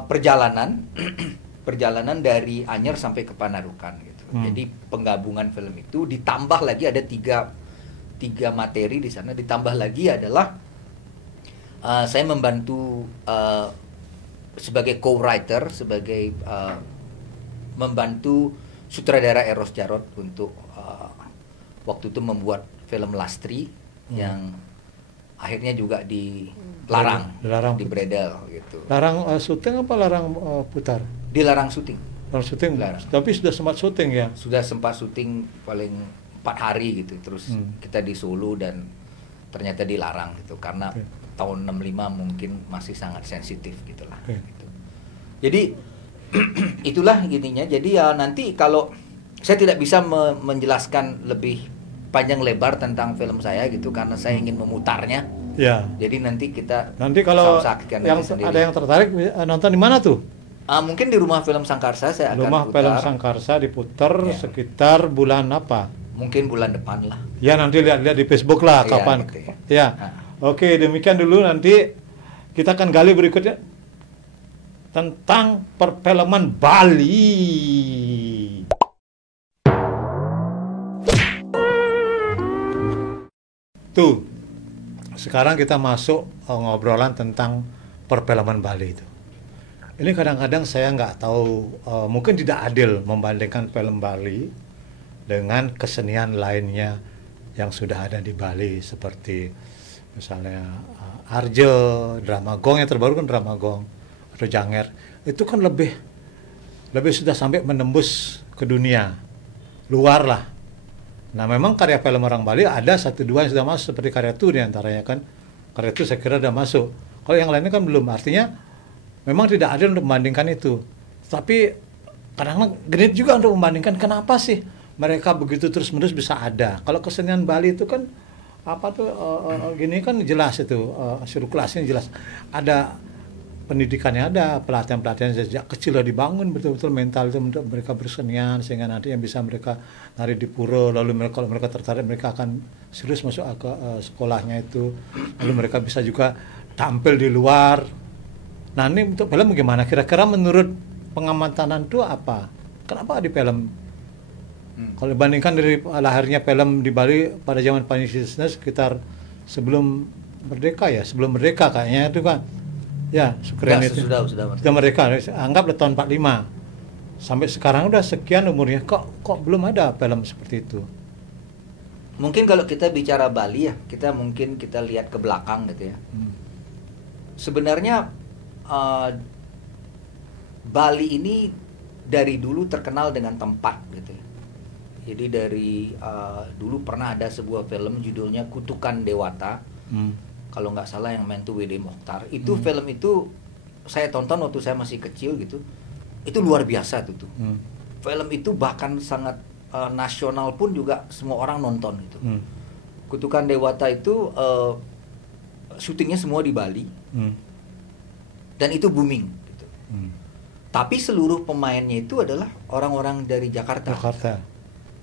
perjalanan dari Anyer sampai ke Panarukan gitu. Jadi penggabungan film itu ditambah lagi ada tiga materi di sana. Ditambah lagi adalah saya membantu sebagai co-writer, sebagai membantu sutradara Eros Jarot untuk waktu itu membuat film Lastri yang akhirnya juga dilarang di Bredel gitu. Larang syuting apa larang putar? Dilarang syuting. Larang syuting. Tapi sudah sempat syuting ya? Sudah sempat syuting paling 4 hari gitu. Terus kita di Solo dan ternyata dilarang gitu karena tahun 65 mungkin masih sangat sensitif gitulah. Gitu. Jadi itulah intinya. Jadi ya nanti kalau saya tidak bisa menjelaskan lebih panjang lebar tentang film saya gitu karena saya ingin memutarnya. Ya. Jadi nanti kalau yang ada yang tertarik nonton di mana tuh? Mungkin di Rumah Film Sangkarsa saya akan Rumah putar. Film Sangkarsa diputar sekitar bulan apa? Mungkin bulan depan lah. Ya nanti lihat-lihat di Facebook lah kapan. Gitu ya. Oke, demikian dulu, nanti kita akan gali berikutnya tentang perfilman Bali. Tuh, sekarang kita masuk ngobrolan tentang perfilman Bali itu. Ini kadang-kadang saya nggak tahu, mungkin tidak adil membandingkan film Bali dengan kesenian lainnya yang sudah ada di Bali, seperti misalnya Arjo, drama gong yang terbaru kan drama gong, atau Janger, itu kan lebih sudah sampai menembus ke dunia luar lah. Nah memang karya film orang Bali ada 1-2 yang sudah masuk, seperti Karya Tu diantaranya kan. Karya Tu saya kira sudah masuk. Kalau yang lainnya kan belum. Artinya memang tidak adil untuk membandingkan itu. Tapi kadang-kadang genit juga untuk membandingkan, kenapa sih mereka begitu terus-menerus bisa ada. Kalau kesenian Bali itu kan apa tuh gini kan jelas itu, sirkulasinya jelas. Ada pendidikannya, ada pelatihan-pelatihan sejak kecil sudah dibangun betul-betul mental itu untuk mereka bersenian, sehingga nanti yang bisa mereka nari di pura, lalu mereka, kalau mereka tertarik mereka akan serius masuk ke sekolahnya itu, lalu mereka bisa juga tampil di luar. Nah ini untuk film bagaimana? Kira-kira menurut pengamatan itu apa? Kenapa di film? Kalau dibandingkan dari lahirnya film di Bali pada zaman Pancasila sekitar sebelum merdeka ya, sebelum merdeka kayaknya itu kan. Ya, keren itu. Sudah merdeka, anggaplah tahun 45. Sampai sekarang udah sekian umurnya, kok belum ada film seperti itu. Mungkin kalau kita bicara Bali ya, kita lihat ke belakang gitu ya. Sebenarnya Bali ini dari dulu terkenal dengan tempat gitu ya. Jadi dari dulu pernah ada sebuah film judulnya Kutukan Dewata. Kalau nggak salah yang main tuh W.D. Mokhtar. Itu film itu saya tonton waktu saya masih kecil gitu. Itu luar biasa tuh. Film itu bahkan sangat nasional pun juga semua orang nonton gitu. Kutukan Dewata itu syutingnya semua di Bali. Dan itu booming gitu. Tapi seluruh pemainnya itu adalah orang-orang dari Jakarta.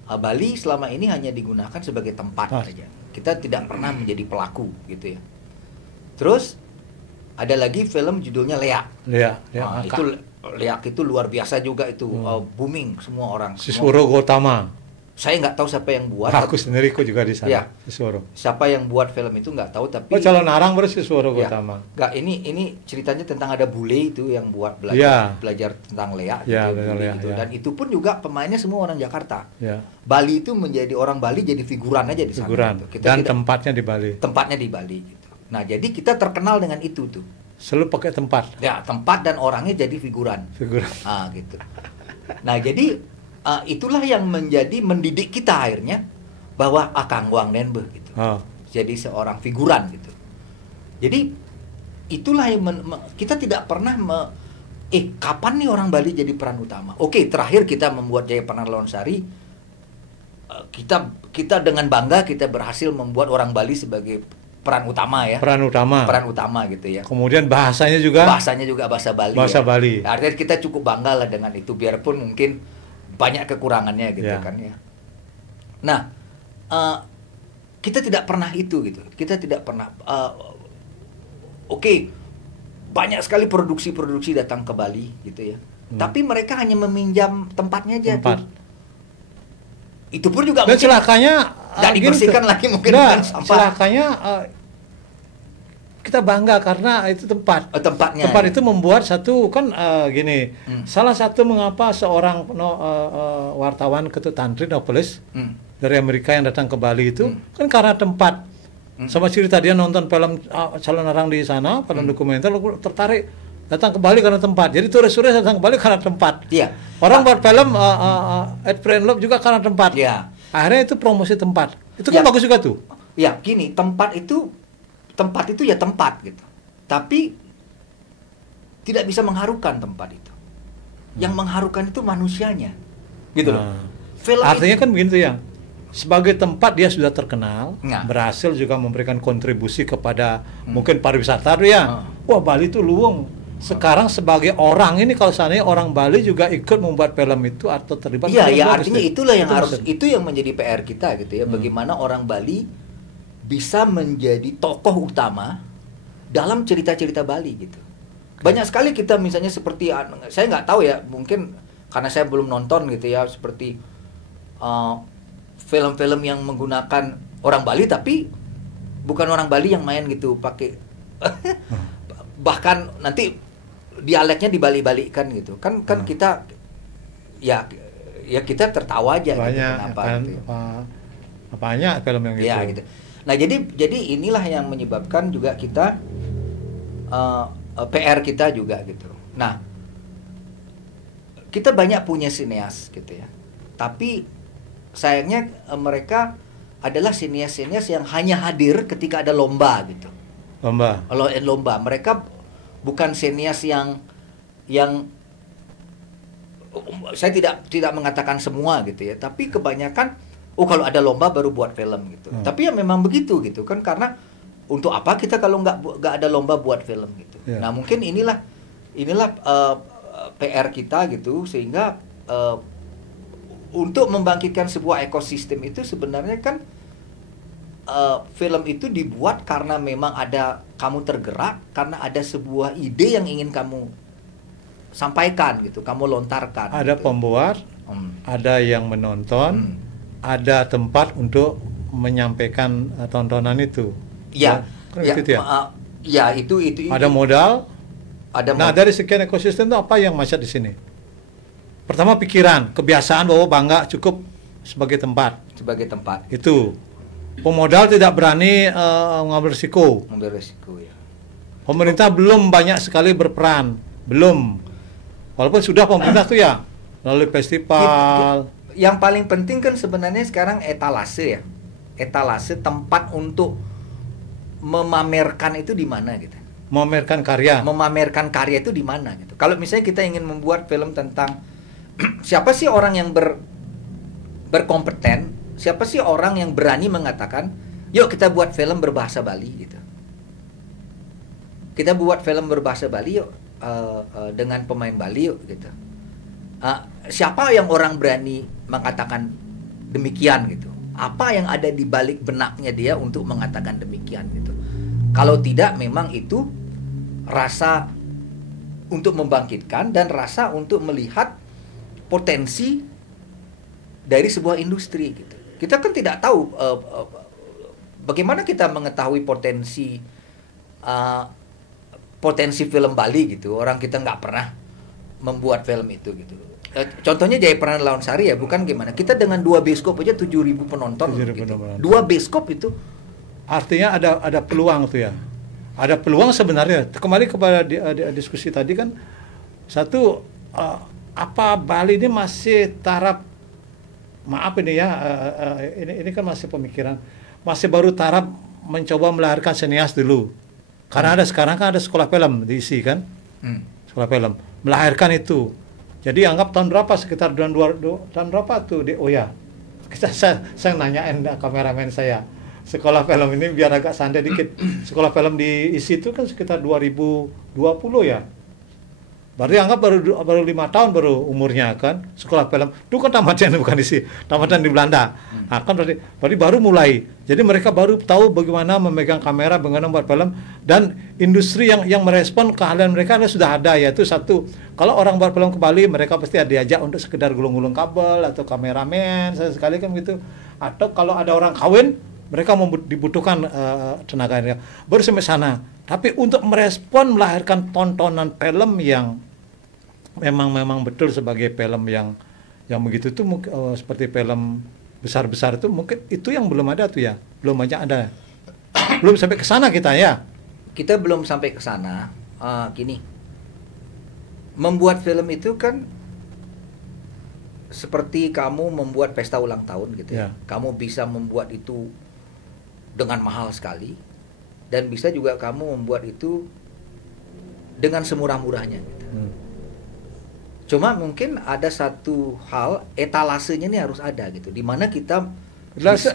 Bali selama ini hanya digunakan sebagai tempat saja. Kita tidak pernah menjadi pelaku gitu ya. Terus ada lagi film judulnya Leak. Itu Leak itu luar biasa juga itu, booming semua orang. Sisworo Gotama. Saya nggak tahu siapa yang buat. Aku sendiri juga di sana. Ya, Sisworo. Siapa yang buat film itu nggak tahu, tapi calon arang berarti Sisworo Gotama. Nggak, ini ceritanya tentang ada bule itu yang buat belajar tentang Leak gitu. Dan itu pun juga pemainnya semua orang Jakarta. Bali itu menjadi orang Bali jadi figuran aja di sana. Gitu. Dan tempatnya di Bali. Tempatnya di Bali gitu. Nah, jadi kita terkenal dengan itu tuh. Selalu pakai tempat. Ya, tempat dan orangnya jadi figuran. Gitu. Nah, jadi itulah yang mendidik kita akhirnya bahwa Kang Wang Denbeh gitu. Jadi seorang figuran gitu. Jadi itulah yang kita tidak pernah kapan nih orang Bali jadi peran utama. Oke, terakhir kita membuat Jayapanarta Lawensari, kita dengan bangga kita berhasil membuat orang Bali sebagai peran utama ya. Peran utama gitu ya. Kemudian bahasanya juga bahasa Bali. Bali. Artinya kita cukup bangga lah dengan itu, biarpun mungkin banyak kekurangannya gitu kan ya. Nah, kita tidak pernah itu gitu. Kita tidak pernah banyak sekali produksi-produksi datang ke Bali gitu ya. Tapi mereka hanya meminjam tempatnya aja tuh. Itu pun juga dan celakanya nggak dibersihkan lagi mungkin dengan sampah. Celakanya kita bangga karena itu tempat. Tempatnya. Tempat itu membuat satu kan gini. Salah satu mengapa seorang wartawan Ketut Tantri Novelis dari Amerika yang datang ke Bali itu kan karena tempat. Sama cerita dia nonton film Calon Orang di sana, film dokumenter, lalu tertarik datang ke Bali karena tempat. Jadi turis-turis datang ke Bali karena tempat. Iya. Orang buat film Ed Love juga karena tempat. Iya. Akhirnya itu promosi tempat. Itu kan bagus juga tuh. Ya, gini, tempat itu ya tempat gitu. Tapi tidak bisa mengharukan tempat itu. Yang mengharukan itu manusianya. Gitu loh. Film Artinya kan begitu ya. Sebagai tempat dia sudah terkenal, Nah. berhasil juga memberikan kontribusi kepada mungkin pariwisata tuh ya. Wah, Bali itu luwung. Sekarang sebagai orang ini kalau seandainya orang Bali juga ikut membuat film itu atau terlibat. Iya, ya bagus artinya deh. itulah yang Itu harus maksud. itu yang menjadi PR kita gitu ya. Bagaimana orang Bali bisa menjadi tokoh utama dalam cerita-cerita Bali gitu. Banyak sekali kita misalnya seperti saya nggak tahu ya, mungkin karena saya belum nonton gitu ya, seperti film-film yang menggunakan orang Bali tapi bukan orang Bali yang main gitu pakai bahkan nanti dialeknya dibalik-balikkan gitu kan kita ya kita tertawa aja Banyak gitu, kenapa kan, gitu. banyak film yang gitu. Ya gitu. Nah jadi inilah yang menyebabkan juga kita PR kita juga gitu. Nah kita banyak punya sineas gitu ya, tapi sayangnya mereka adalah sineas-sineas yang hanya hadir ketika ada lomba gitu. Lomba. Mereka bukan sineas yang saya tidak mengatakan semua gitu ya, tapi kebanyakan kalau ada lomba baru buat film gitu. Tapi ya memang begitu gitu kan, karena untuk apa kita kalau nggak ada lomba buat film gitu. Nah mungkin inilah PR kita gitu, sehingga untuk membangkitkan sebuah ekosistem itu sebenarnya kan film itu dibuat karena memang ada kamu tergerak, karena ada sebuah ide yang ingin kamu sampaikan gitu, kamu lontarkan. Ada gitu. pembuat, ada yang menonton, ada tempat untuk menyampaikan tontonan itu. Ya, itu. Ada modal. Nah dari sekian ekosistem itu apa yang masuk di sini? Pertama pikiran, kebiasaan bahwa bangga cukup sebagai tempat. Itu. Pemodal tidak berani mengambil risiko. Ya. Pemerintah belum banyak sekali berperan, belum. Walaupun sudah pemerintah tuh ya melalui festival. Yang paling penting kan sebenarnya sekarang etalase ya. Etalase tempat untuk memamerkan itu di mana gitu. Memamerkan karya itu di mana gitu. Kalau misalnya kita ingin membuat film tentang siapa sih orang yang berkompeten, siapa sih orang yang berani mengatakan, yuk kita buat film berbahasa Bali gitu. Kita buat film berbahasa Bali yuk, dengan pemain Bali yuk gitu. Siapa yang orang berani mengatakan demikian gitu? Apa yang ada di balik benaknya dia untuk mengatakan demikian gitu? Kalau tidak, memang itu rasa untuk membangkitkan dan rasa untuk melihat potensi dari sebuah industri gitu. Kita kan tidak tahu bagaimana kita mengetahui potensi film Bali gitu. Orang kita nggak pernah membuat film itu gitu. Contohnya Jayaprana Lawan Sari ya, bukan gimana. Kita dengan 2 bioskop aja 7.000 penonton. 7.000 gitu. penonton. 2 bioskop itu. Artinya ada peluang tuh ya. Ada peluang sebenarnya. Kembali kepada diskusi tadi kan, satu apa Bali ini masih taraf, maaf ini ya, ini kan masih pemikiran, masih baru taraf mencoba melahirkan sinias dulu. Karena sekarang kan ada sekolah film diisi kan, sekolah film melahirkan itu. Jadi anggap tahun berapa, sekitar tahun berapa tuh saya nanyain kameramen saya, sekolah film ini biar agak santai dikit. Sekolah film diisi itu kan sekitar 2020 ya. Berarti anggap baru 5 tahun baru umurnya kan sekolah film. Itu kan tamatnya bukan diisi, tamatnya di Belanda. Nah, kan berarti baru mulai. Jadi mereka baru tahu bagaimana memegang kamera, bagaimana membuat film, dan industri yang merespon keahlian mereka sudah ada, yaitu satu. Kalau orang buat film ke Bali, mereka pasti ada diajak untuk sekedar gulung-gulung kabel atau kameramen sekali kan gitu. Atau kalau ada orang kawin, mereka dibutuhkan tenaganya, baru sampai sana. Tapi untuk merespon melahirkan tontonan film yang memang betul sebagai film yang begitu tuh seperti film besar-besar itu, mungkin itu yang belum ada tuh ya, belum banyak ada, belum sampai ke sana kita ya. Kita belum sampai ke sana. Gini, membuat film itu kan seperti kamu membuat pesta ulang tahun gitu ya. Kamu bisa membuat itu dengan mahal sekali, dan bisa juga kamu membuat itu dengan semurah-murahnya gitu. Cuma mungkin ada satu hal, etalasenya ini harus ada gitu, di mana kita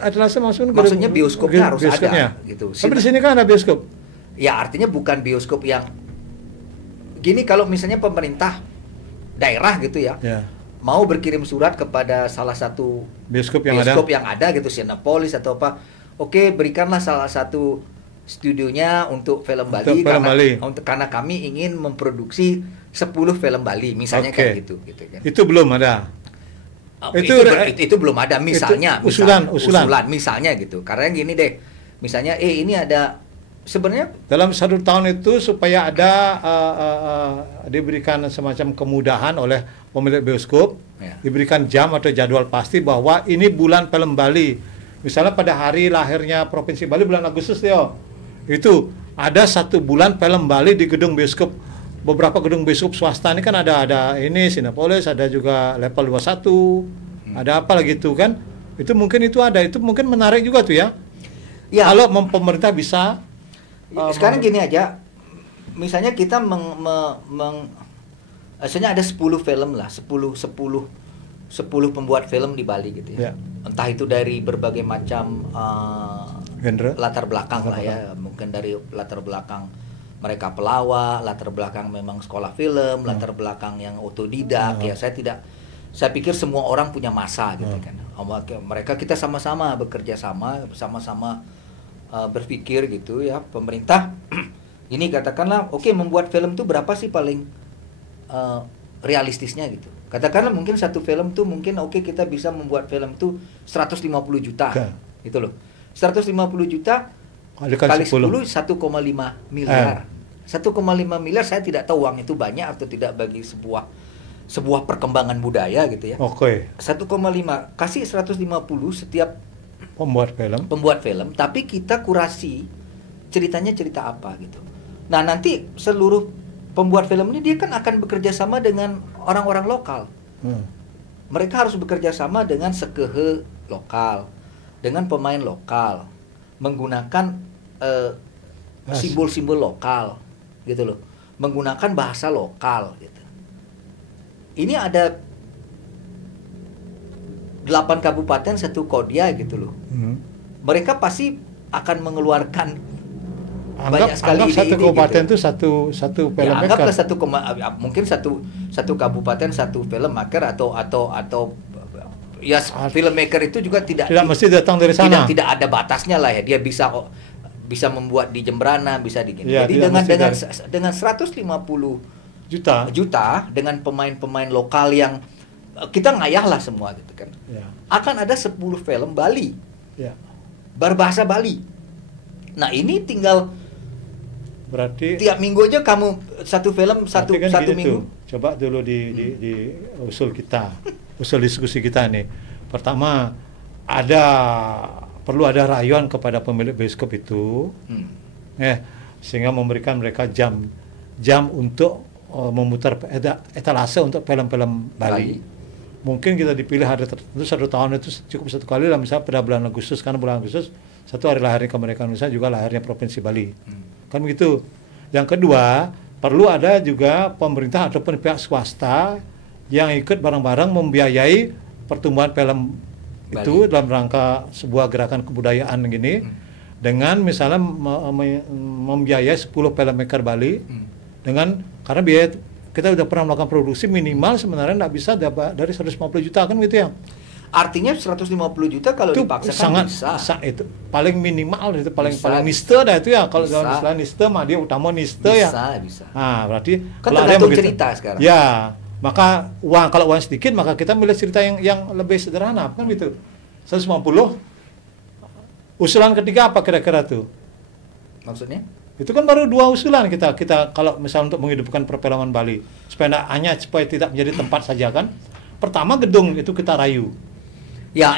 etalase maksudnya bioskopnya harus ada gitu. Tapi di sini kan ada bioskop. Ya artinya bukan bioskop yang gini, kalau misalnya pemerintah daerah gitu ya. Mau berkirim surat kepada salah satu bioskop yang ada gitu, Cinepolis atau apa. Oke, berikanlah salah satu studionya untuk film Bali, karena kami ingin memproduksi 10 film Bali misalnya, kayak gitu kan. Itu belum ada. Itu belum ada misalnya, usulan misalnya gitu. Karena gini deh. Misalnya ini ada sebenarnya dalam 1 tahun itu supaya ada diberikan semacam kemudahan oleh pemilik bioskop, diberikan jam atau jadwal pasti bahwa ini bulan film Bali. Misalnya pada hari lahirnya Provinsi Bali bulan Agustus Teo, itu ada 1 bulan film Bali di gedung bioskop. Beberapa gedung bioskop swasta ini kan ada ini Cinepolis, ada juga Level 21, ada apa lagi itu kan. Itu mungkin menarik juga tuh ya. Kalau pemerintah bisa. Sekarang gini aja, misalnya kita misalnya ada 10 film lah, 10 pembuat film di Bali gitu ya. Entah itu dari berbagai macam latar belakang lah ya, mungkin dari latar belakang mereka pelawak, latar belakang memang sekolah film, latar belakang yang otodidak ya. Saya pikir semua orang punya masa gitu kan. Mereka kita sama-sama bekerja sama-sama berpikir gitu ya, pemerintah ini katakanlah membuat film tuh berapa sih paling realistisnya gitu. Katakanlah mungkin satu film tuh mungkin kita bisa membuat film tuh 150 juta gitu loh. 150 juta kali 10 1,5 miliar. 1,5 miliar saya tidak tahu uang itu banyak atau tidak bagi sebuah perkembangan budaya gitu ya. 1,5 kasih 150 setiap pembuat film, tapi kita kurasi ceritanya cerita apa gitu. Nah, nanti seluruh pembuat film ini dia kan akan bekerja sama dengan orang-orang lokal. Mereka harus bekerja sama dengan sekehe lokal, dengan pemain lokal, menggunakan simbol-simbol lokal gitu loh, menggunakan bahasa lokal gitu. Ini ada 8 kabupaten 1 kodia gitu loh. Mereka pasti akan mengeluarkan banyak sekali ide-ide. Satu kabupaten itu gitu. satu filmmaker. Anggaplah mungkin satu kabupaten 1 filmmaker atau ya filmmaker itu juga tidak mesti datang dari sana. Tidak ada batasnya lah ya. Dia bisa membuat di Jembrana, bisa di ya, jadi dengan 150 juta dengan pemain-pemain lokal yang kita ngayah lah semua gitu kan. Akan ada 10 film Bali. Berbahasa Bali. Nah, ini tinggal berarti tiap minggu aja kamu satu film satu minggu. Coba dulu di usul diskusi kita nih. Pertama, perlu ada rayuan kepada pemilik bioskop itu, sehingga memberikan mereka jam untuk memutar etalase untuk film-film Bali. Mungkin kita dipilih hari tertentu 1 tahun itu cukup 1 kali lah, misalnya pada bulan Agustus, karena bulan Agustus 1 hari lahirnya kemerdekaan Indonesia, juga lahirnya Provinsi Bali. Kan begitu. Yang kedua, perlu ada juga pemerintah ataupun pihak swasta yang ikut bareng-bareng membiayai pertumbuhan film Bali itu dalam rangka sebuah gerakan kebudayaan gini, dengan misalnya membiayai 10 filmmaker Bali, karena biaya kita udah pernah melakukan produksi minimal sebenarnya nggak bisa dari 150 juta kan gitu ya. Artinya 150 juta kalau itu dipaksakan bisa. Itu paling minimal, itu paling niste dah itu ya. Kalau dalam istilah niste mah dia utama niste ya. Bisa. Nah, berarti kan tergantung cerita sekarang. Ya, maka kalau uang sedikit maka kita milih cerita yang lebih sederhana kan gitu. 150 Usulan ketiga apa kira-kira tuh? Maksudnya? Itu kan baru 2 usulan kita kalau misalnya untuk menghidupkan perfilman Bali supaya tidak menjadi tempat saja kan. Pertama gedung itu kita rayu. Ya,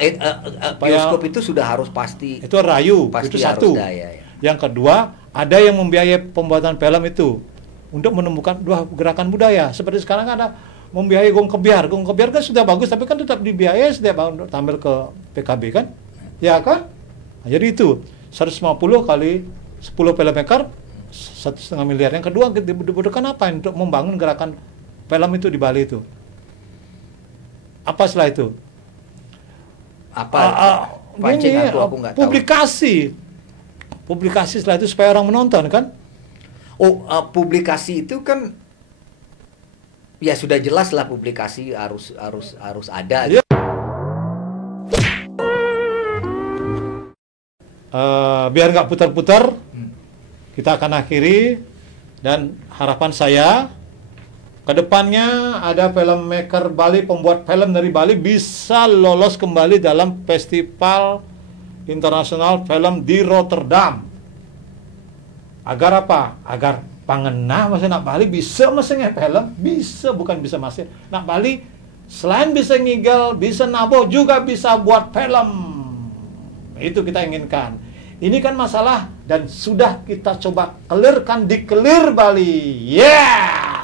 bioskop itu sudah harus pasti. Itu rayu, Pasti itu satu. harus ya. Yang kedua, ada yang membiayai pembuatan film itu untuk menemukan gerakan budaya. Seperti sekarang ada membiayai Gong Kebiar. Gong Kebiar kan sudah bagus, tapi kan tetap dibiayai setiap tahun tampil ke PKB kan? Ya kan? Nah, jadi itu 150 kali 10 filmmaker 1,5 miliar. Yang kedua dibutuhkan apa untuk membangun gerakan film itu di Bali itu? Apa setelah itu? Pancing aku nggak tahu. Publikasi setelah itu supaya orang menonton kan? Publikasi itu kan ya sudah jelas lah, publikasi harus ada. Ya. Biar nggak putar-putar, kita akan akhiri, dan harapan saya kedepannya ada filmmaker Bali, pembuat film dari Bali bisa lolos kembali dalam festival internasional film di Rotterdam. Agar apa? Agar pangenah masih nak Bali bisa masih film, bisa bukan bisa masih nak Bali selain bisa ngigel, bisa nabuh juga bisa buat film. Itu kita inginkan. Ini kan masalah dan sudah kita coba clearkan di Clear Bali. Yeah.